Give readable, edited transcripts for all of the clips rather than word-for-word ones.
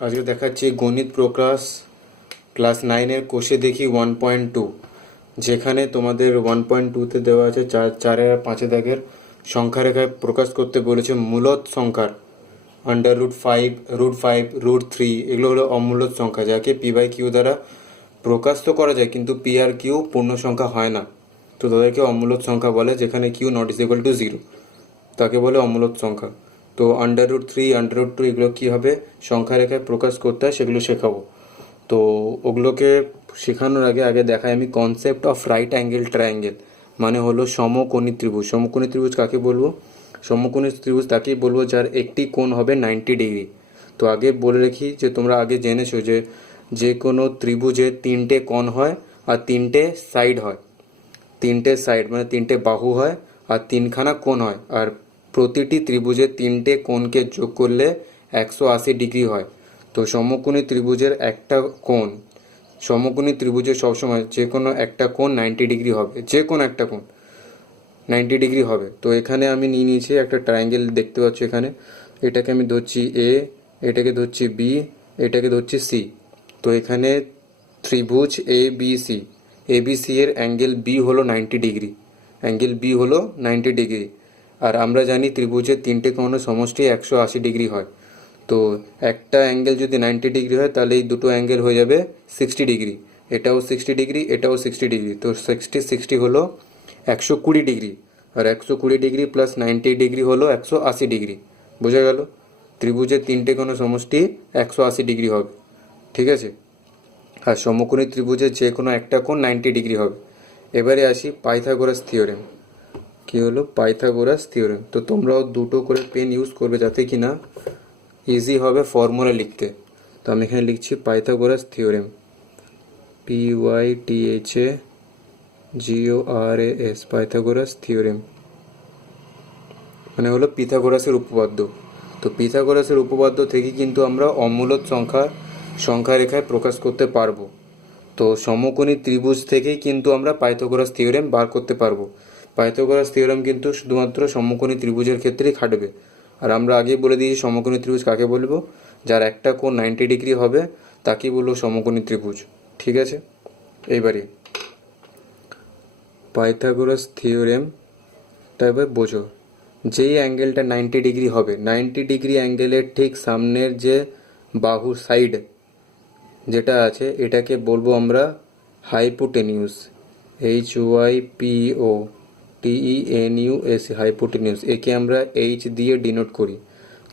আজকে দেখাচ্ছি গণিত প্রকাশ ক্লাস 9-এর কোষে দেখি 1.2, যেখানে তোমাদের 1.2-তে দেওয়া আছে 4-4 আর 5 দাগের সংখ্যা রেখায় প্রকাশ করতে বলেছে মূলদ সংখ্যার √5, √5, √3, এগুলো হলো অমূলদ সংখ্যা, যাকে p/q দ্বারা প্রকাশ তো করা যায়, কিন্তু p আর q পূর্ণ সংখ্যা হয় না, তো তাদেরকে অমূলদ সংখ্যা বলে। যেখানে q ≠ 0 তাকে বলে অমূলদ সংখ্যা। তো √3, √2 এগুলো কী হবে সংখ্যা রেখায় প্রকাশ করতে হয় সেগুলো শেখাবো। তো ওগুলোকে শেখানোর আগে আগে দেখাই আমি concept of right angle triangle, মানে হলো সমকোণী ত্রিভুজ। সমকোণী ত্রিভুজ কাকে বলবো? সমকোণী ত্রিভুজ তাকেই বলবো যার একটি কোণ হবে 90 ডিগ্রি। তো আগে বলে রাখি যে তোমরা আগে জেনেছো যে যে কোনো ত্রিভুজে 3টে কোণ হয় আর 3টে সাইড হয়। 3টে সাইড মানে 3টে বাহু হয় আর 3খানা কোণ হয়, আর প্রতিটি ত্রিভুজে 3টে কোণকে যোগ করলে 180 ডিগ্রি হয়। তো সমকোণী ত্রিভুজের একটা কোণ, সমকোণী ত্রিভুজের সবসময় যে কোনো একটা কোণ 90 ডিগ্রি হবে, যে কোনো একটা কোণ 90 ডিগ্রি হবে। তো এখানে আমি নিয়ে নিয়েছি একটা ট্রায়াঙ্গেল, দেখতে পাচ্ছ এখানে। এটাকে আমি ধরছি এ, এটাকে ধরছি বি, এটাকে ধরছি সি। তো এখানে ত্রিভুজ A B C, A B C এর অ্যাঙ্গেল বি হলো 90 ডিগ্রি, অ্যাঙ্গেল বি হলো 90 ডিগ্রি। আর আমরা জানি ত্রিভুজের 3টে কোণের সমষ্টি 180 ডিগ্রি হয়। তো একটা অ্যাঙ্গেল যদি 90 ডিগ্রি হয় তাহলে এই দুটো অ্যাঙ্গেল হয়ে যাবে 60 ডিগ্রি, এটাও 60 ডিগ্রি, এটাও 60 ডিগ্রি। তো 60 হলো 120 ডিগ্রি, আর 120 ডিগ্রি প্লাস 90 ডিগ্রি হলো 180 ডিগ্রি। বোঝা গেল? ত্রিভুজের 3টে কোণের সমষ্টি 180 ডিগ্রি হবে, ঠিক আছে। আর সমকোণী ত্রিভুজের যে কোনো একটা কোণ 90 ডিগ্রি হবে। এবারে আসি পাইথাগোরাস থিওরেম। কী হলো পাইথাগোরাস থিওরেম? তো তোমরাও দুটো করে পেন ইউজ করবে যাতে কি না ইজি হবে ফর্মুলা লিখতে। তো আমি এখানে লিখছি Pythagoras theorem, PYTHAGORAS, Pythagoras theorem মানে হলো পিথাগোরাসের উপপাদ্য। তো পিথাগোরাসের উপপাদ্য থেকে কিন্তু আমরা অমূলদ সংখ্যা রেখায় প্রকাশ করতে পারবো। তো সমকোণী ত্রিভুজ থেকেই কিন্তু আমরা পাইথাগোরাস থিওরেম বার করতে পারবো। পাইথাগোরাস থিওরেম কিন্তু শুধুমাত্র সমকোণী ত্রিভুজের ক্ষেত্রেই খাটবে। আর আমরা আগেই বলে দিয়েছি সমকোণী ত্রিভুজ কাকে বলবো, যার একটা কোণ 90 ডিগ্রি হবে তাকেই বলবো সমকোণী ত্রিভুজ, ঠিক আছে। এইবারে পাইথাগোরাস থিওরেমটা এবার বোঝো। যেই অ্যাঙ্গেলটা 90 ডিগ্রি হবে, 90 ডিগ্রি অ্যাঙ্গেলের ঠিক সামনের যে বাহু সাইড যেটা আছে এটাকে বলবো আমরা হাইপোটেনিউস, HYPOTENUS, হাইপোটেনিউস। একে আমরা এইচ দিয়ে ডিনোট করি,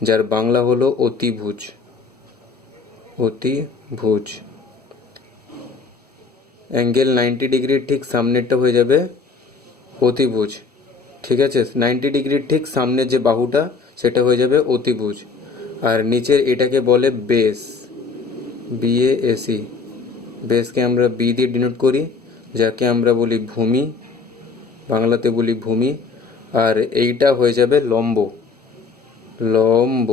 যার বাংলা হলো অতিভুজ, অতিভুজ। অ্যাঙ্গেল 90 ডিগ্রির ঠিক সামনেরটা হয়ে যাবে অতিভুজ, ঠিক আছে। 90 ডিগ্রির ঠিক সামনের যে বাহুটা সেটা হয়ে যাবে অতিভুজ। আর নিচের এটাকে বলে বেস, BASE, বেসকে আমরা বি দিয়ে ডিনোট করি, যাকে আমরা বলি ভূমি, বাংলাতে বলি ভূমি। আর এইটা হয়ে যাবে লম্ব, লম্ব,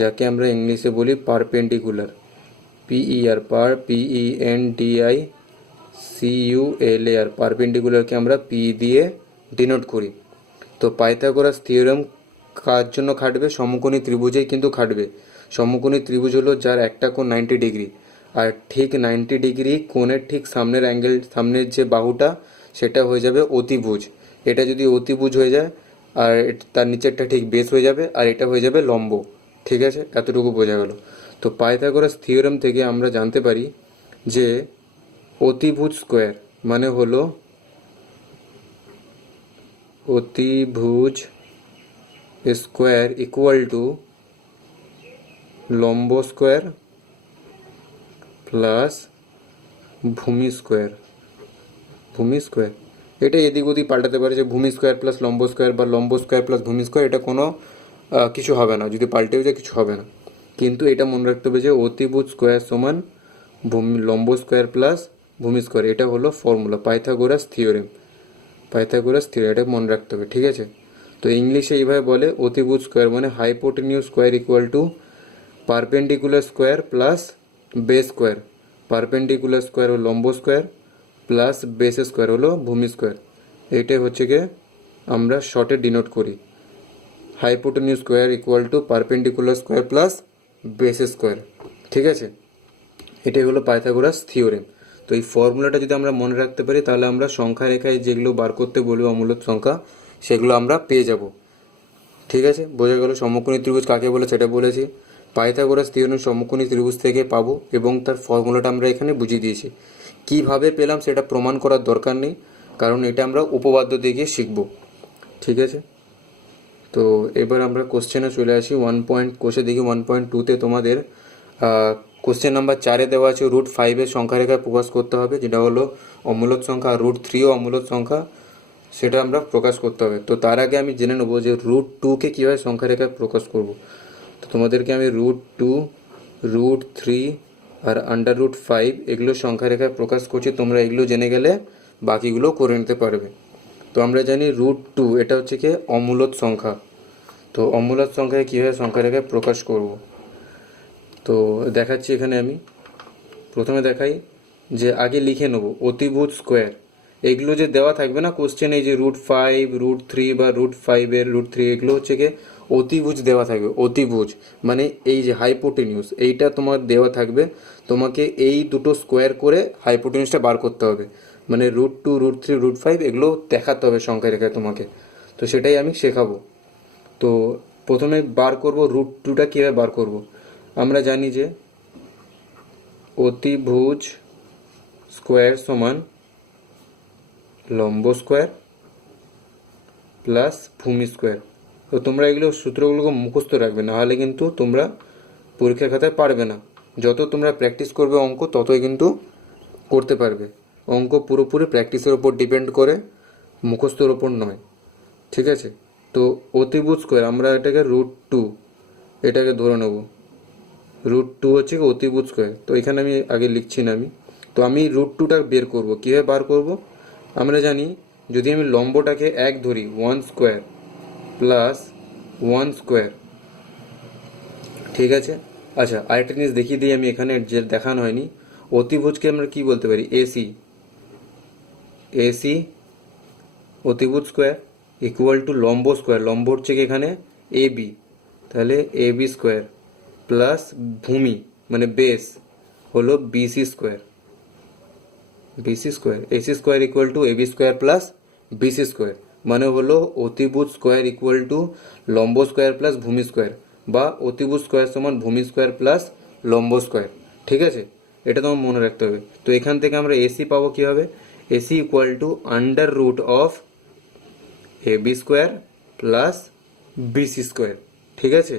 যাকে আমরা ইংলিশে বলি পারপেন্ডিকুলার, PER, PENDICULAR, পারপেন্ডিকুলারকে আমরা পি দিয়ে ডিনোট করি। তো পাইথাগোরাস থিওরেম কার জন্য খাটবে? সমকোণী ত্রিভুজেই কিন্তু খাটবে। সমকোণী ত্রিভুজ হলো যার একটা কোণ 90 ডিগ্রি, আর ঠিক 90 ডিগ্রি কোণের ঠিক সামনের অ্যাঙ্গেল, সামনের যে বাহুটা সেটা হয়ে যাবে অতিভুজ। এটা যদি অতিভুজ হয়ে যায় আর তার নিচেরটা ঠিক বেস হয়ে যাবে, আর এটা হয়ে যাবে লম্ব, ঠিক আছে। এতটুকু বোঝা গেল। তো পাইথাগোরাস থিওরেম থেকে আমরা জানতে পারি যে অতিভুজ স্কোয়ার মানে হলো অতিভুজ স্কোয়ার ইকুয়াল টু লম্ব স্কোয়ার প্লাস ভূমি স্কোয়ার, ভূমি স্কোয়ার। এটা এদিক ওদিক পাল্টাতে পারে যে ভূমি স্কোয়ার প্লাস লম্ব স্কোয়ার বা লম্ব স্কোয়ার প্লাস ভূমি স্কোয়ার, এটা কোনো কিছু হবে না, যদি পাল্টেও যায় কিছু হবে না। কিন্তু এটা মনে রাখতে হবে যে অতিভুজ স্কোয়ার সমান লম্ব স্কোয়ার প্লাস ভূমি স্কোয়ার, এটা হলো formula Pythagoras theorem, Pythagoras theorem, এটা মনে রাখতে হবে, ঠিক আছে। তো ইংলিশে এইভাবে বলে অতিভুজ স্কোয়ার মানে hypotenuse square equal to perpendicular square plus base square. Perpendicular square হলো লম্ব স্কোয়ার প্লাস বেস স্কোয়ার হলো ভূমি স্কোয়ার। এইটাই হচ্ছে গিয়ে আমরা শর্টে ডিনোট করি hypotenuse square equal to perpendicular square plus base square. ঠিক আছে, এটাই হলো পাইথাগোরাস থিওরেম। তো এই ফর্মুলাটা যদি আমরা মনে রাখতে পারি তাহলে আমরা সংখ্যা রেখায় যেগুলো বার করতে বলবো অমূলদ সংখ্যা সেগুলো আমরা পেয়ে যাব। ঠিক আছে, বোঝা গেল সমকোণী ত্রিভুজ কাকে বলে সেটা বলেছি। পাইথাগোরাস থিওরেম সমকোণী ত্রিভুজ থেকে পাবো এবং তার ফর্মুলাটা আমরা এখানে বুঝিয়ে দিয়েছি। কিভাবে পেলাম সেটা প্রমাণ করার দরকার নেই, কারণ এটা আমরা উপপাদ্য দিয়ে গিয়ে শিখবো। ঠিক আছে, তো এবার আমরা কোশ্চেনে চলে আসি। কোষে দেখি 1.2তে তোমাদের কোশ্চেন নাম্বার 4-এ দেওয়া আছে √5 সংখ্যা রেখায় প্রকাশ করতে হবে, যেটা হলো অমূলদ সংখ্যা। আর √3ও অমূলদ সংখ্যা, সেটা আমরা প্রকাশ করতে হবে। তো তার আগে আমি জেনে নেবো যে √2কে কীভাবে সংখ্যা রেখায় প্রকাশ করব। তো তোমাদেরকে আমি √2, √3 আর √5 এগুলো সংখ্যা রেখায় প্রকাশ করছি। তোমরা এগুলো জেনে গেলে বাকিগুলো করে নিতে পারবে। তো আমরা জানি √2 এটা হচ্ছে কি অমূলদ সংখ্যা। তো অমূলদ সংখ্যায় কীভাবে সংখ্যা রেখায় প্রকাশ করব, তো দেখাচ্ছি এখানে। আমি প্রথমে দেখাই যে আগে লিখে নেব অতিভুজ স্কোয়ার। এগুলো যে দেওয়া থাকবে না কোশ্চেন, এই যে √5, √3 বা √5-এর √3 এগুলো হচ্ছে কি অতিভুজ দেওয়া থাকবে। অতিভুজ মানে এই যে হাইপোটেনিউস, এইটা তোমার দেওয়া থাকবে। তোমাকে এই দুটো স্কোয়ার করে হাইপোটেনিউসটা বার করতে হবে, মানে √2, √3, √5 এগুলো দেখাতে হবে সংখ্যা রেখায় তোমাকে। তো সেটাই আমি শেখাবো। তো প্রথমে বার করব √2টা কীভাবে বার করব। আমরা জানি যে অতিভুজ স্কোয়ার সমান লম্ব স্কোয়ার প্লাস ভূমি স্কোয়ার। তো তোমরা এগুলো সূত্রগুলোকে মুখস্থ রাখবে, না হলে কিন্তু তোমরা পরীক্ষার খাতায় পারবে না। যত তোমরা প্র্যাকটিস করবে অঙ্ক ততই কিন্তু করতে পারবে। অঙ্ক পুরোপুরি প্র্যাকটিসের ওপর ডিপেন্ড করে, মুখস্থর ওপর নয়। ঠিক আছে, তো অতিভুজ স্কোয়ার আমরা এটাকে √2 এটাকে ধরে নেব। √2 হচ্ছে কি অতিভুজ স্কোয়ার। তো এখানে আমি আগে লিখছি না আমি। তো আমি √2টা বের করব। কীভাবে বার করব, আমরা জানি যদি আমি লম্বটাকে 1 ধরি 1 স্কোয়ার প্লাস 1 স্কোয়ার। ঠিক আছে, আচ্ছা আরেকটা জিনিস দেখিয়ে দিই আমি এখানে, যে দেখানো হয়নি। অতিভুজকে আমরা কি বলতে পারি, এসি। এসি অতিভুজ স্কোয়ার ইকুয়াল টু লম্ব স্কোয়ার। লম্ব হচ্ছে কি এখানে এবি, তাহলে এবি স্কোয়ার প্লাস ভূমি মানে বেস হলো BC square. BC square AC square equal to AB square plus BC square, মানে হলো অতিভুজ স্কোয়ার ইকুয়াল টু লম্ব স্কোয়ার প্লাস ভূমি স্কোয়ার, বা অতিভুজ স্কোয়ার সমান ভূমি স্কোয়ার প্লাস লম্ব স্কোয়ার। ঠিক আছে, এটা তোমার মনে রাখতে হবে। তো এখান থেকে আমরা এসি পাবো কীভাবে, AC equal to under root of AB square plus BC square. ঠিক আছে,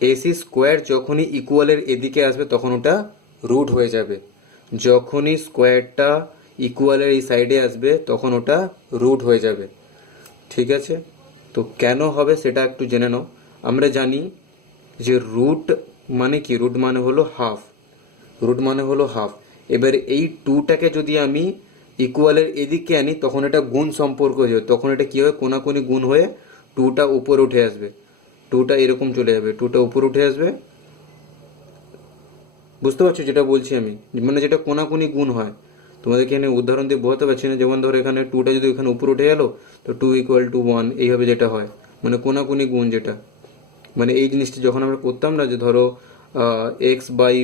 এসি স্কোয়ার যখনই ইকুয়ালের এদিকে আসবে তখন ওটা রুট হয়ে যাবে, যখনই স্কোয়ারটা ইকুয়ালের এই সাইডে আসবে তখন ওটা রুট হয়ে যাবে। ঠিক আছে, তো কেন হবে সেটা একটু জেনে নাও। আমরা জানি যে রুট মানে কি, রুট মানে হলো হাফ। রুট মানে হলো হাফ। এবার এই 2টাকে যদি আমি ইকুয়ালের এদিকে আনি তখন এটা গুণ সম্পর্ক হয়ে যাবে। তখন এটা কী হবে, কোনাকুনি গুণ হয়ে 2টা উপরে উঠে আসবে। 2টা এরকম চলে যাবে, 2টা উপরে উঠে আসবে। বুঝতে পারছো যেটা বলছি আমি, মানে যেটা কোনাকুনি গুণ হয়। তোমাদেরকে এখানে উদাহরণ দিয়ে বোঝাতে পারছি না। যেমন ধরো এখানে 2টা যদি এখানে উপরে উঠে গেলো তো 2 ইকুয়াল টু 1 এইভাবে যেটা হয়, মানে কোনাকুনি গুণ যেটা, মানে এই জিনিসটা যখন আমরা করতাম না, যে ধরো x/y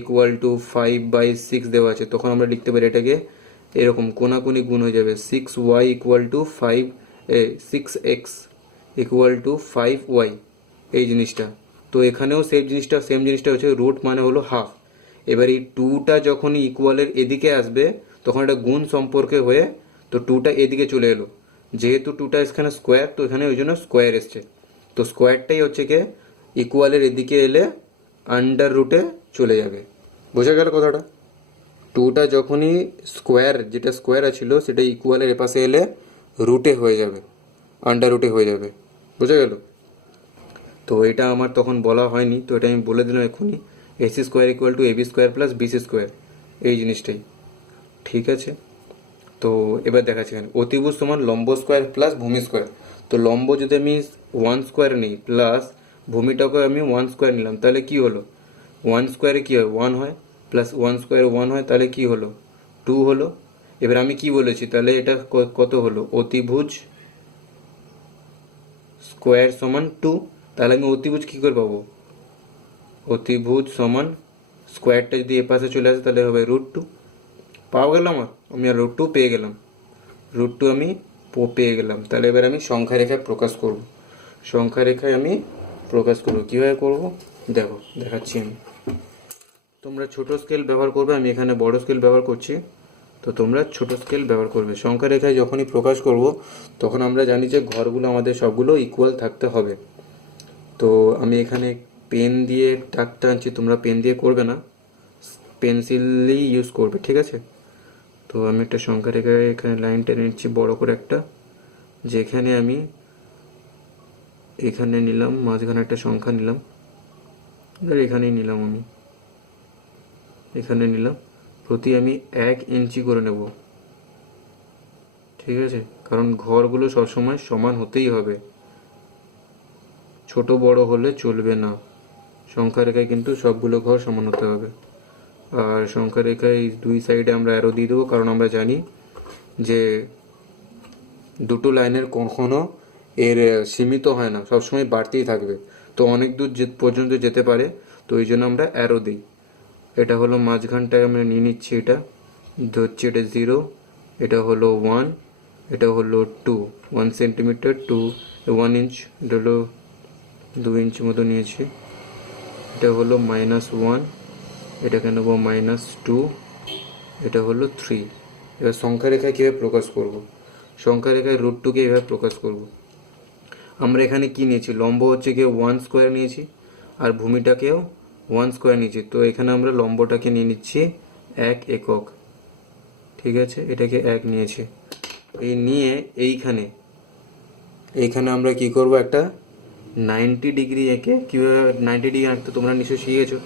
ইকুয়াল টু 5/6 দেওয়া আছে, তখন আমরা লিখতে পারি এটাকে এরকম কোনাকুনি গুণ হয়ে যাবে 6y equal to 6x equal to 5y, এই জিনিসটা। তো এখানেও সেম জিনিসটা হচ্ছে রুট মানে হলো হাফ। এবার এই 2টা যখনই ইকুয়ালের এদিকে আসবে তখন এটা গুণ সম্পর্কে হয়ে তো 2টা এদিকে চলে এলো। যেহেতু 2টা এখানে স্কোয়ার, তো এখানে ওই জন্য স্কোয়ার এসছে। তো স্কোয়ারটাই হচ্ছে কি ইকুয়ালের এদিকে এলে আন্ডার রুটে চলে যাবে। বোঝা গেল কথাটা? 2টা যখনই স্কোয়ার, যেটা স্কোয়ার ছিল সেটা ইকুয়ালের এপাশে এলে রুটে হয়ে যাবে, আন্ডার রুটে হয়ে যাবে। বোঝা গেল? তো এটা আমার তখন বলা হয়নি, তো এটা আমি বলে দিলাম এক্ষুনি। AC square equal to AB square plus BC square, এই জিনিসটাই। ঠিক আছে, তো এবার দেখাচ্ছি এখানে অতিভুজ সমান লম্ব স্কোয়ার প্লাস ভূমি স্কোয়ার। তো লম্ব যদি আমি 1 স্কোয়ার নিই প্লাস ভূমিটাকে আমি 1 স্কোয়ার নিলাম, তাহলে কি হলো, 1 স্কোয়ারে কী হয় 1 হয়, প্লাস 1 স্কোয়ারে 1 হয়, তাহলে কি হলো 2 হলো। এবার আমি কি বলেছি, তাহলে এটা কত হলো, অতিভুজ স্কোয়ার সমান 2। তাহলে আমি অতিভুজ কী করে পাবো, অতিভুজ সমান স্কোয়ারটা যদি এ পাশে চলে আসে তাহলে হবে √2। পাওয়া গেল আমার, আমি আর √2 পেয়ে গেলাম, √2 আমি পেয়ে গেলাম। তাহলে এবার আমি সংখ্যা রেখায় প্রকাশ করব। সংখ্যা রেখায় আমি প্রকাশ করব, কীভাবে করব দেখো, দেখাচ্ছি আমি। তোমরা ছোট স্কেল ব্যবহার করবে, আমি এখানে বড় স্কেল ব্যবহার করছি, তো তোমরা ছোট স্কেল ব্যবহার করবে। সংখ্যা রেখায় যখনই প্রকাশ করব তখন আমরা জানি যে ঘরগুলো আমাদের সবগুলো ইকুয়াল থাকতে হবে। তো আমি এখানে পেন দিয়ে দাগ টানছি, তোমরা পেন দিয়ে করবে না, পেন্সিলই ইউজ করবে, ঠিক আছে? তো আমি একটা সংখ্যা রেখায় এখানে লাইন টেনে নিচ্ছি বড় করে একটা, যেখানে আমি এখানে নিলাম, মাঝখানে একটা সংখ্যা নিলাম, আর এখানেই নিলাম, আমি এখানে নিলাম, প্রতি আমি 1 ইঞ্চি করে নেব, ঠিক আছে? কারণ ঘরগুলো সবসময় সমান হতেই হবে, ছোট বড় হলে চলবে না। সংখ্যা রেখায় কিন্তু সবগুলো ঘর সমান হতে হবে। আর সংখ্যা রেখায় দুই সাইডে আমরা অ্যারো দিয়ে দেবো, কারণ আমরা জানি যে দুটো লাইনের কখনো এর সীমিত হয় না, সবসময় বাড়তেই থাকবে, তো অনেক দূর পর্যন্ত যেতে পারে, তো এই জন্য আমরা অ্যারো দিই। এটা হলো মাঝখানটায় আমরা নিয়ে নিচ্ছি, এটা ধরছি, এটা 0, এটা হলো 1, এটা হলো 2, 1 সেন্টিমিটার, 1 ইঞ্চ, এটা হলো 2 ইঞ্চ মতো নিয়েছি, এটা হলো -1, এটাকে নেবো -2, এটা হলো 3। এবার সংখ্যা রেখায় কীভাবে প্রকাশ করব? সংখ্যা রেখায় √2কে এভাবে প্রকাশ করব। আমরা এখানে কি নিয়েছি, লম্ব হচ্ছে গিয়ে 1 স্কোয়ার নিয়েছি, আর ভূমিটাকেও 1 স্কোয়ার নিয়েছি, তো এখানে আমরা লম্বটাকে নিয়ে নিচ্ছি 1 একক, ঠিক আছে? এটাকে 1 নিয়েছি। এই নিয়ে এইখানে আমরা কি করব, একটা 90 ডিগ্রি এঁকে, কীভাবে 90 ডিগ্রি আঁকতে তোমরা নিশ্চয়ই শিখেছো,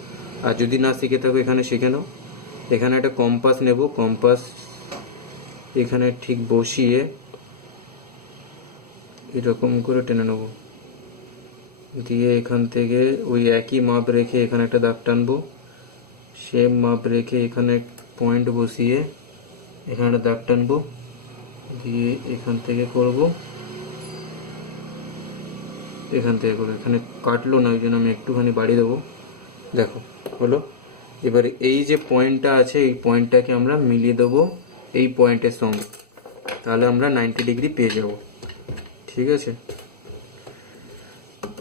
আর যদি না শিখে থাকো এখানে শিখে নাও। এখানে একটা কম্পাস নেব, কম্পাস এখানে ঠিক বসিয়ে এরকম করে টেনে নেব, দিয়ে এখান থেকে ওই একই মাপ রেখে এখানে একটা দাগ টানবো, সেম মাপ রেখে এখানে পয়েন্ট বসিয়ে এখানে একটা দাগ টানবো, দিয়ে এখান থেকে করব, এখান থেকে করবো, এখানে কাটলো না, ওই জন্য আমি একটুখানি বাড়িয়ে দেবো, দেখো হলো। এবার এই যে পয়েন্টটা আছে, এই পয়েন্টটাকে আমরা মিলিয়ে দেবো এই পয়েন্টের সঙ্গে, তাহলে আমরা 90 ডিগ্রি পেয়ে যাব, ঠিক আছে?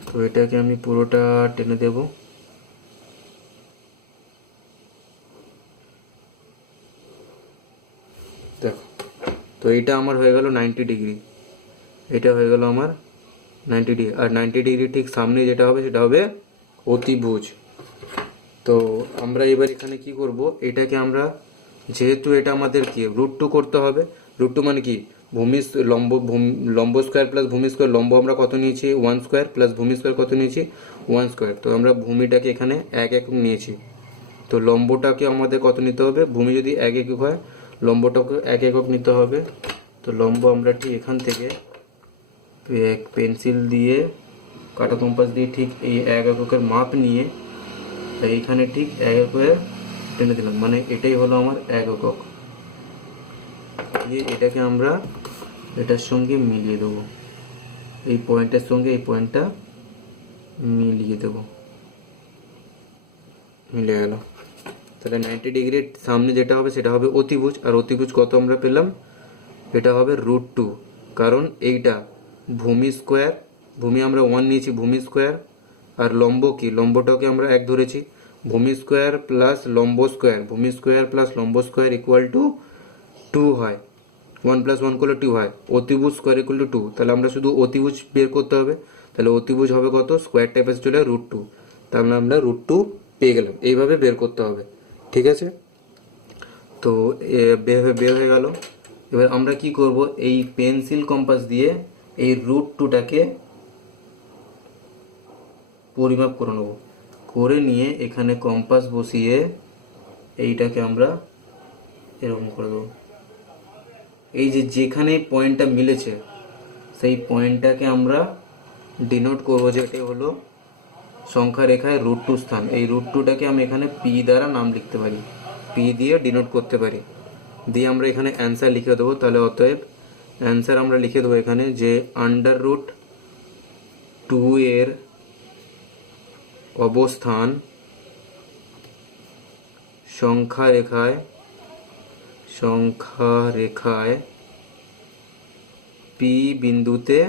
তো এটাকে আমি পুরোটা টেনে দেব, দেখো। তো এটা আমার হয়ে গেল 90 ডিগ্রি, এটা হয়ে গেল আমার 90 ডিগ্রি, আর 90 ডিগ্রি ঠিক সামনে যেটা হবে সেটা হবে অতিভুজ। তো আমরা এবার এখানে কি করব, এটাকে আমরা, যেহেতু এটা আমাদের কি √2 করতে হবে, √2 মানে কি, লম্ব স্কোয়ার প্লাস ভূমি স্কোয়ার, লম্ব আমরা কত নিয়েছি 1 স্কোয়ার, প্লাস ভূমি স্কোয়ার কত নিয়েছি 1 স্কোয়ার, তো আমরা ভূমিটাকে এখানে 1 একক নিয়েছি, তো লম্বটাকে আমাদের কত নিতে হবে, ভূমি যদি 1 একক হয় লম্বটাকে 1 একক নিতে হবে। তো লম্ব আমরা ঠিক এখান থেকে পেন্সিল দিয়ে, কাঁটা কম্পাস দিয়ে ঠিক এই 1 এককের মাপ নিয়ে এইখানে ঠিক 1 এককে টেনে দিলাম, মানে এটাই হলো আমার 1 একক। দিয়ে এটাকে আমরা এটার সঙ্গে মিলিয়ে দেবো, এই পয়েন্টের সঙ্গে এই পয়েন্টটা মিলিয়ে দেবো, মিলে গেল। তাহলে 90 ডিগ্রির সামনে যেটা হবে সেটা হবে অতিভুজ, আর অতিভুজ কত আমরা পেলাম, এটা হবে √2, কারণ এইটা ভূমি স্কোয়ার, ভূমি আমরা 1 নিয়েছি, ভূমি স্কোয়ার, আর লম্ব কি, লম্বটাকে আমরা 1 ধরেছি, ভূমি স্কোয়ার প্লাস লম্ব স্কোয়ার, ভূমি স্কোয়ার প্লাস লম্ব স্কোয়ার ইকুয়াল টু 2 হয়, 1 + 1 করলে 2 হয়, অতিভুজ স্কোয়ার ইকুয়াল টু 2, তাহলে আমরা শুধু অতিভুজ বের করতে হবে, তাহলে অতিভুজ হবে কত, স্কোয়ার টাইপের চলে √2, তাহলে আমরা √2 পেয়ে গেলাম, এইভাবে বের করতে হবে, ঠিক আছে? তো বের হয়ে গেল। এবার আমরা কি করব, এই পেন্সিল কম্পাস দিয়ে এই √2টাকে পরিমাপ করে নেব, করে নিয়ে এখানে কম্পাস বসিয়ে এইটাকে আমরা এরকম করে দেবো, এই যে যেখানে পয়েন্টটা মিলেছে সেই পয়েন্টটাকে আমরা ডিনোট করব, যে এটাই হলো সংখ্যা রেখায় √2 স্থান। এই √2টাকে আমি এখানে পি দ্বারা নাম লিখতে পারি, পি দিয়ে ডিনোট করতে পারি, দিয়ে আমরা এখানে অ্যান্সার লিখে দেবো। তাহলে অতএব অ্যান্সার আমরা লিখে দেবো এখানে যে √2 এর অবস্থান সংখ্যা রেখায় পি বিন্দুতে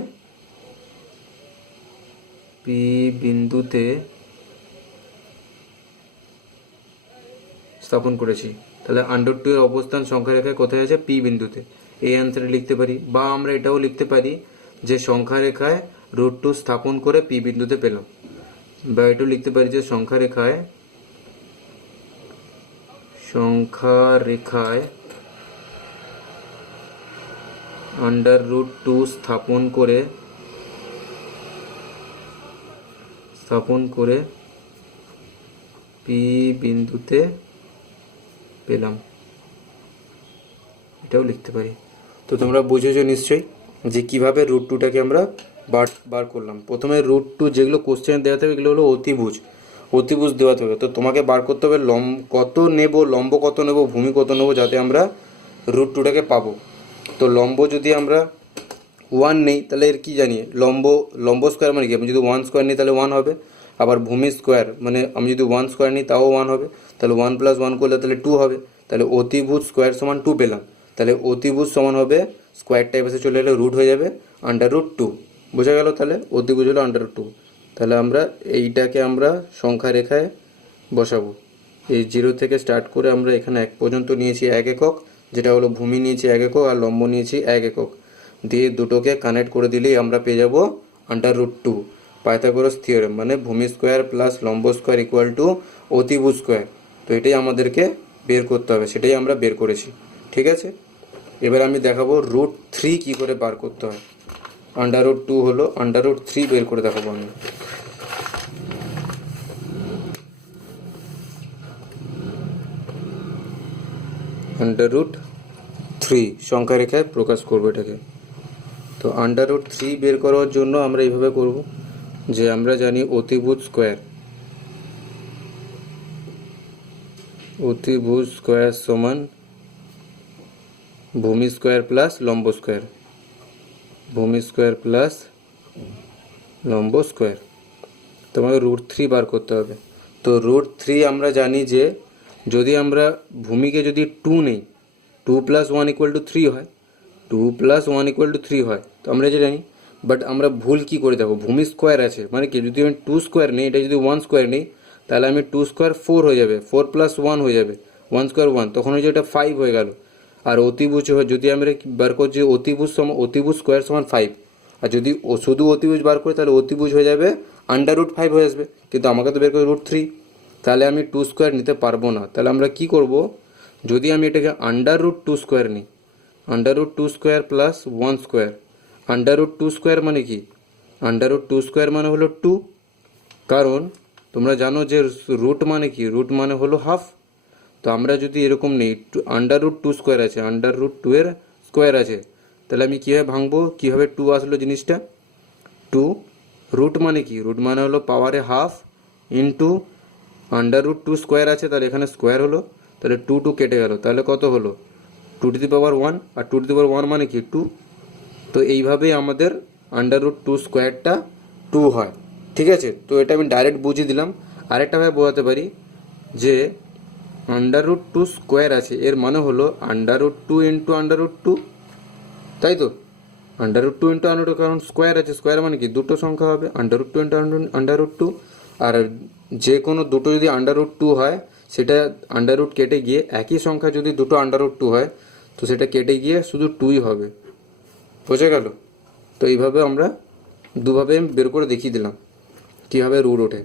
স্থাপন করেছি। তাহলে √2 এর অবস্থান সংখ্যা রেখায় কোথায় আছে? পি বিন্দুতে। এই অ্যান্সারে লিখতে পারি, বা আমরা এটাও লিখতে পারি যে সংখ্যা রেখায় √2 স্থাপন করে পি বিন্দুতে পেলাম, বা এটাও লিখতে পারি যে সংখ্যা রেখায় √2 স্থাপন করে পি বিন্দুতে পেলাম, এটাও লিখতে পারি। তো তোমরা বুঝেছো নিশ্চয়ই যে কিভাবে √2টাকে আমরা বার করলাম। প্রথমে √2 যেগুলো কোশ্চেন দেওয়া থাকবে এগুলো হলো অতিভুজ দেওয়া থাকবে। তো তোমাকে বার করতে হবে লম্ব কত নেব, ভূমি কত নেব, যাতে আমরা √2টাকে পাবো। তো লম্ব যদি আমরা 1 নেই তাহলে এর কি জানি, লম্ব স্কোয়ার মানে কি, আমি যদি 1 স্কোয়ার নিই তাহলে 1 হবে। আবার ভূমি স্কোয়ার মানে আমি যদি 1 স্কোয়ার নিই তাও 1 হবে। তাহলে 1 + 1 করলে তাহলে 2 হবে। তাহলে অতিভুজ স্কোয়ার সমান 2 পেলাম। তাহলে অতিভুজ সমান হবে, স্কোয়ারটা এপাশে চলে এলে রুট হয়ে যাবে √2। বোঝা গেল? তাহলে অতিভুজ হলো √2। তাহলে আমরা এইটাকে আমরা সংখ্যা রেখায় বসাবো। এই 0 থেকে স্টার্ট করে আমরা এখানে 1 পর্যন্ত নিয়েছি 1 একক, যেটা হলো ভূমি নিয়েছি 1 একক আর লম্ব নিয়েছি 1 একক। দিয়ে দুটোকে কানেক্ট করে দিলেই আমরা পেয়ে যাব √2। পাইথাগোরাস থিওরেম মানে ভূমি স্কোয়ার প্লাস লম্ব স্কোয়ার ইকুয়াল টু অতিভুজ স্কোয়ার। তো এটাই আমাদেরকে বের করতে হবে, সেটাই আমরা বের করেছি। ঠিক আছে, এবার আমি দেখাবো √3 কী করে বার করতে হয়। √2 হলো, √3 বের করে দেখাবো আমি। √3 সংখ্যা রেখায় প্রকাশ করবো এটাকে। তো √3 বের করার জন্য আমরা এইভাবে করব যে আমরা জানি অতিভুজ স্কোয়ার সমান ভূমি স্কোয়ার প্লাস লম্ব স্কোয়ার। তোমাকে √3 বার করতে হবে। তো √3 আমরা জানি যে যদি আমরা ভূমিকে যদি 2 নেই, 2 + 1 = 3 হয়, 2 + 1 = 3 হয়। তো আমরা এটা জানি, বাট আমরা ভুল কি করে দেখো, ভূমি স্কোয়ার আছে মানে কি, যদি আমি 2 স্কোয়ার নেই, এটা যদি 1 স্কোয়ার নেই তাহলে আমি 2 স্কোয়ার 4 হয়ে যাবে, 4 + 1 হয়ে যাবে, 1 স্কোয়ার 1, তখন ওই যে এটা 5 হয়ে গেল। আর অতিভুজ যদি আমরা বার করছি অতিভুজ স্কোয়ার সমান 5, আর যদি শুধু অতিভুজ বার করি তাহলে অতিভুজ হয়ে যাবে √5 হয়ে আসবে। কিন্তু আমাকে তো বের করে √3, তাহলে আমি 2 স্কোয়ার নিতে পারবো না। তাহলে আমরা কি করব, যদি আমি এটাকে √2 স্কোয়ার নিই, √2 স্কোয়ার প্লাস 1 স্কোয়ার। √2 স্কোয়ার মানে কি, √2 স্কোয়ার মানে হলো 2, কারণ তোমরা জানো যে রুট মানে কি, রুট মানে হলো হাফ। তো আমরা যদি এরকম নেই, √2 স্কোয়ার আছে, √2 এর স্কোয়ার আছে, তাহলে আমি কীভাবে ভাঙবো, কীভাবে 2 আসলো জিনিসটা, 2 রুট মানে কি, রুট মানে হলো পাওয়ারে হাফ ইন্টু √2 স্কোয়ার আছে, তাহলে এখানে স্কোয়ার হলো, তাহলে 2 কেটে গেল, তাহলে কত হলো 2⁻1, আর 2⁻1 মানে কি 2। তো এইভাবেই আমাদের √2 স্কোয়ারটা 2 হয়। ঠিক আছে, তো এটা আমি ডাইরেক্ট বুঝিয়ে দিলাম। আরেকটা ভাবে বোঝাতে পারি যে √2 স্কোয়ার আছে, এর মানে হলো √2 ইন্টু √2, তাই তো, √2 ইন্টু √2, কারণ স্কোয়ার আছে, স্কোয়ার মানে কি দুটো সংখ্যা হবে, √2 ইন্টু √2। আর যে কোনো দুটো যদি √2 হয় সেটা √ কেটে গিয়ে একই সংখ্যা যদি দুটো √2 হয় তো সেটা কেটে গিয়ে শুধু 2ই হবে। বোঝা গেল? তো এইভাবে আমরা দুভাবে বের করে দেখিয়ে দিলাম কীভাবে রুট ওঠে।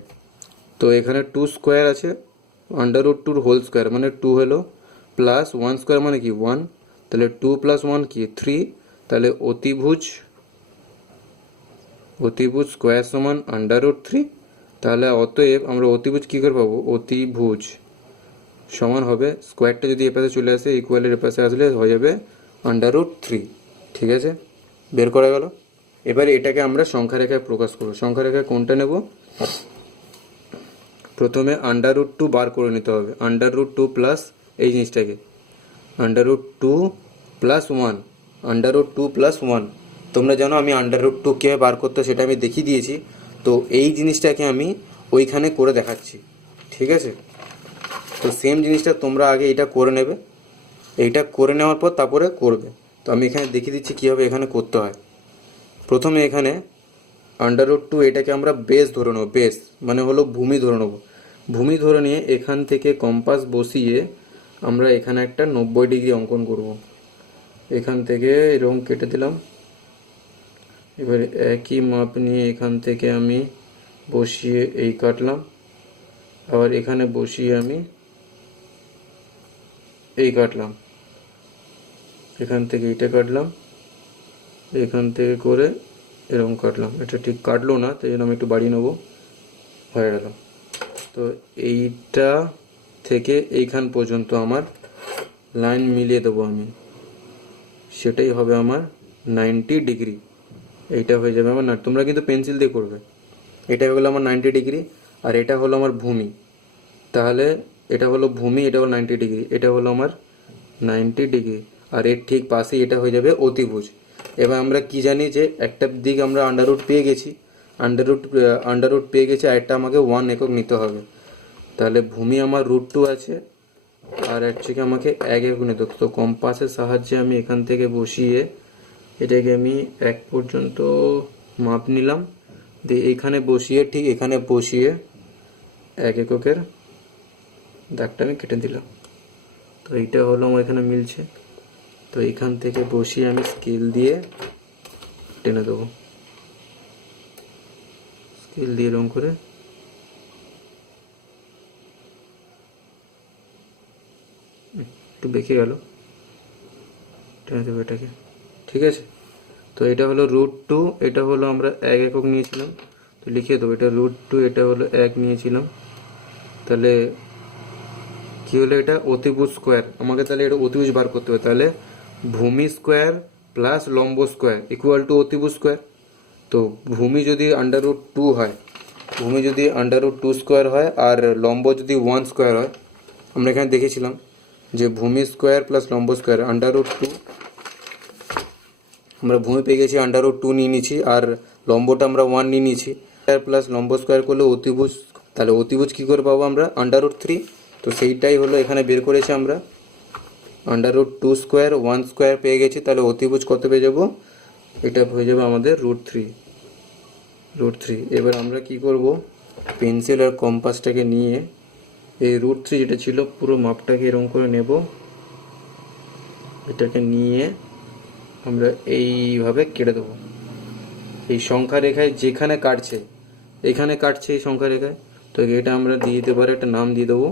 তো এখানে 2 স্কোয়ার আছে, √2 হোল স্কোয়ার মানে 2 হলো, প্লাস 1 স্কোয়ার মানে কি 1, তাহলে 2 + 1 কি 3, তাহলে অতিভুজ স্কোয়ার সমান √3। তাহলে অতএব আমরা অতিভুজ কী করে পাবো, অতিভুজ সমান হবে, স্কোয়ারটা যদি এপাশে চলে আসে ইকুয়ালের এপাশে আসলে হয়ে যাবে √3। ঠিক আছে, বের করা গেল। এবারে এটাকে আমরা সংখ্যা রেখায় প্রকাশ করব। সংখ্যা রেখায় কোনটা নেব, প্রথমে √2 বার করে নিতে হবে, √2 প্লাস এই জিনিসটাকে √2 + 1, √2 + 1। তোমরা জানো আমি √2 কীভাবে বার করতে সেটা আমি দেখিয়ে দিয়েছি। তো এই জিনিসটাকে আমি ওইখানে করে দেখাচ্ছি। ঠিক আছে, তো সেম জিনিসটা তোমরা আগে এটা করে নেবে, এইটা করে নেওয়ার পর তারপরে করবে। তো আমি এখানে দেখিয়ে দিচ্ছি কীভাবে এখানে করতে হয়। প্রথমে এখানে √2 এটাকে আমরা বেস ধরে নেবো, বেস মানে হলো ভূমি ধরে নেবো। ভূমি ধরে নিয়ে এখান থেকে কম্পাস বসিয়ে আমরা এখানে একটা 90 ডিগ্রি অঙ্কন করব। এখান থেকে এরকম কেটে দিলাম। এবারে একই মাপ নিয়ে এখান থেকে আমি বসিয়ে এই কাটলাম, আবার এখানে বসিয়ে আমি এই কাটলাম, এখান থেকে এইটা কাটলাম, এখান থেকে করে এরকম কাটলাম। এটা ঠিক কাটলো না, তাই জন্য আমি একটু বাড়িয়ে নেবো, হয়ে গেল। তো এইটা থেকে এইখান পর্যন্ত আমার লাইন মিলিয়ে দেবো আমি, সেটাই হবে আমার 90 ডিগ্রি। এইটা হয়ে যাবে আমার না, তোমরা কিন্তু পেন্সিল দিয়ে করবে। এটা হয়ে গেলো আমার 90 ডিগ্রি, আর এটা হলো আমার ভূমি। তাহলে এটা হলো ভূমি, এটা হলো 90 ডিগ্রি, এটা হলো আমার 90 ডিগ্রি, আর এর ঠিক পাশেই এটা হয়ে যাবে অতিভুজ। এবার আমরা কি জানি যে একটা দিক আমরা আন্ডাররুট পেয়ে গেছি, আন্ডাররুট পেয়ে গেছি, আর একটা আমাকে 1 একক নিতে হবে। তাহলে ভূমি আমার √2 আছে, আর হচ্ছে আমাকে 1 একক নিতে হবে। তো কম্পাসের সাহায্যে আমি এখান থেকে বসিয়ে এটাকে আমি 1 পর্যন্ত মাপ নিলাম, দিয়ে এখানে বসিয়ে ঠিক এখানে বসিয়ে 1 এককের দাগটা আমি কেটে দিলাম। তো এইটা হলো আমার এখানে মিলছে। তো এখান থেকে বসিয়ে আমি স্কেল দিয়ে টেনে দেবো, স্কেল দিয়ে এরকম করে একটু বেঁকে গেল, টেনে দেবো এটাকে, ঠিক আছে। তো এটা হলো √2, এটা হলো আমরা 1 একক নিয়েছিলাম, তো লিখে দেবো এটা √2, এটা হলো 1 নিয়েছিলাম। তাহলে কী হলো, এটা অতিভুজ স্কোয়ার। আমাকে তাহলে এটা অতিভুজ বার করতে হবে। তাহলে ভূমি স্কোয়ার প্লাস লম্ব স্কোয়ার ইকুয়াল টু অতিভুজ স্কোয়ার। তো ভূমি যদি √2 হয়, ভূমি যদি √2 স্কোয়ার হয়, আর লম্ব যদি 1 স্কোয়ার হয়, আমরা এখানে দেখেছিলাম যে ভূমি স্কোয়ার প্লাস লম্ব স্কোয়ার √2, আমরা ভূমি পেয়ে গেছি √2 নিয়ে নিয়েছি, আর লম্বটা আমরা 1 নিয়ে নিয়েছি। স্কোয়ার প্লাস লম্ব স্কোয়ার করলে অতিভুজ। তাহলে অতিভুজ কী করে পাবো আমরা? √3। তো সেইটাই হলো এখানে বের করেছি আমরা, √2 স্কোয়ার 1 স্কোয়ার পেয়ে গেছি। তাহলে অতিভুজ কত পেয়ে যাবো? এটা হয়ে যাবে আমাদের √3। এবার আমরা কি করব, পেন্সিল আর কম্পাসটাকে নিয়ে এই √3 যেটা ছিল পুরো মাপটাকে এরকম করে নেব, এটাকে নিয়ে আমরা এইভাবে কেটে দেবো। এই সংখ্যা রেখায় যেখানে কাটছে, এখানে কাটছে এই সংখ্যা রেখায়, তো এটা আমরা দিয়ে দিতে পারি, একটা নাম দিয়ে দেবো,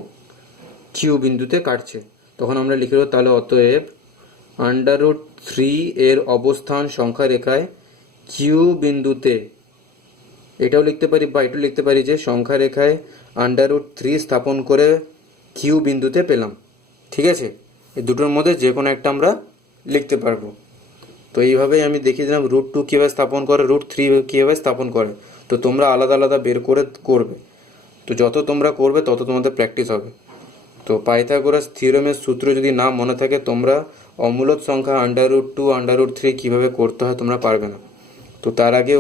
কিউ বিন্দুতে কাটছে। তখন আমরা লিখে দেবো তাহলে অতএব √3 এর অবস্থান সংখ্যা রেখায় কিউ বিন্দুতে, এটাও লিখতে পারি বা এটাও লিখতে পারি যে সংখ্যা রেখায় √3 স্থাপন করে কিউ বিন্দুতে পেলাম। ঠিক আছে, এই দুটোর মধ্যে যে কোনো একটা আমরা লিখতে পারবো। তো এইভাবেই আমি দেখিয়ে দিলাম √2 কীভাবে স্থাপন করে, √3 কীভাবে স্থাপন করে। তো তোমরা আলাদা আলাদা বের করে করবে। তো যত তোমরা করবে তত তোমাদের প্র্যাকটিস হবে। তো পাইথাগোরাস থিওরেমের সূত্র যদি না মনে থাকে, তোমরা অমূলদ সংখ্যা √2 √3 কীভাবে করতে হয় তোমরা পারবে না। তো তার আগে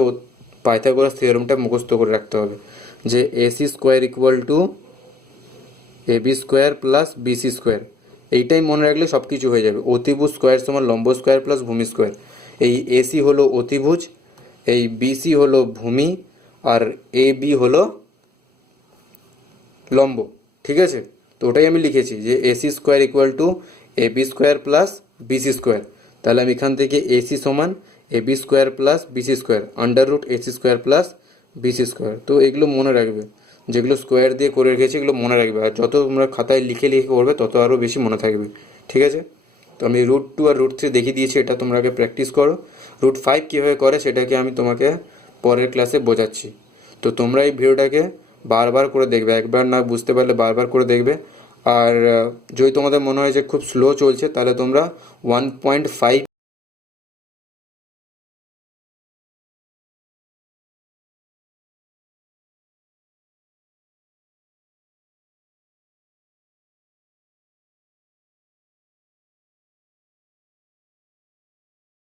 পাইথাগোরাস থিওরেমটা মুখস্থ করে রাখতে হবে যে AC square equal two AB square plus BC square. এইটাই মনে রাখলে সব কিছু হয়ে যাবে। অতিভুজ স্কোয়ার সমান লম্ব স্কোয়ার প্লাস ভূমি স্কোয়ার। এই AC হলো অতিভুজ, এই BC হলো ভূমি, আর AB হলো লম্ব। ঠিক আছে, তো ওটাই আমি লিখেছি যে AC square equal two AB square plus BC square. তাহলে আমি এখান থেকে AC সমান AB square plus BC square √AC square plus BC square. তো এগুলো মনে রাখবে, যেগুলো স্কোয়ার দিয়ে করে রেখেছি এগুলো মনে রাখবে, আর যত তোমরা খাতায় লিখে লিখে করবে তত আরও বেশি মনে থাকবে। ঠিক আছে, তো আমি √2 আর √3 দেখিয়ে দিয়েছি, এটা তোমরা আগে প্র্যাকটিস করো। √5 কীভাবে করে সেটাকে আমি তোমাকে পরের ক্লাসে বোঝাচ্ছি। তো তোমরা এই ভিডিওটাকে বারবার করে দেখবে, একবার না বুঝতে পারলে বারবার করে দেখবে। আর যদি তোমাদের মনে হয় যে খুব স্লো চলছে, তাহলে তোমরা 1.5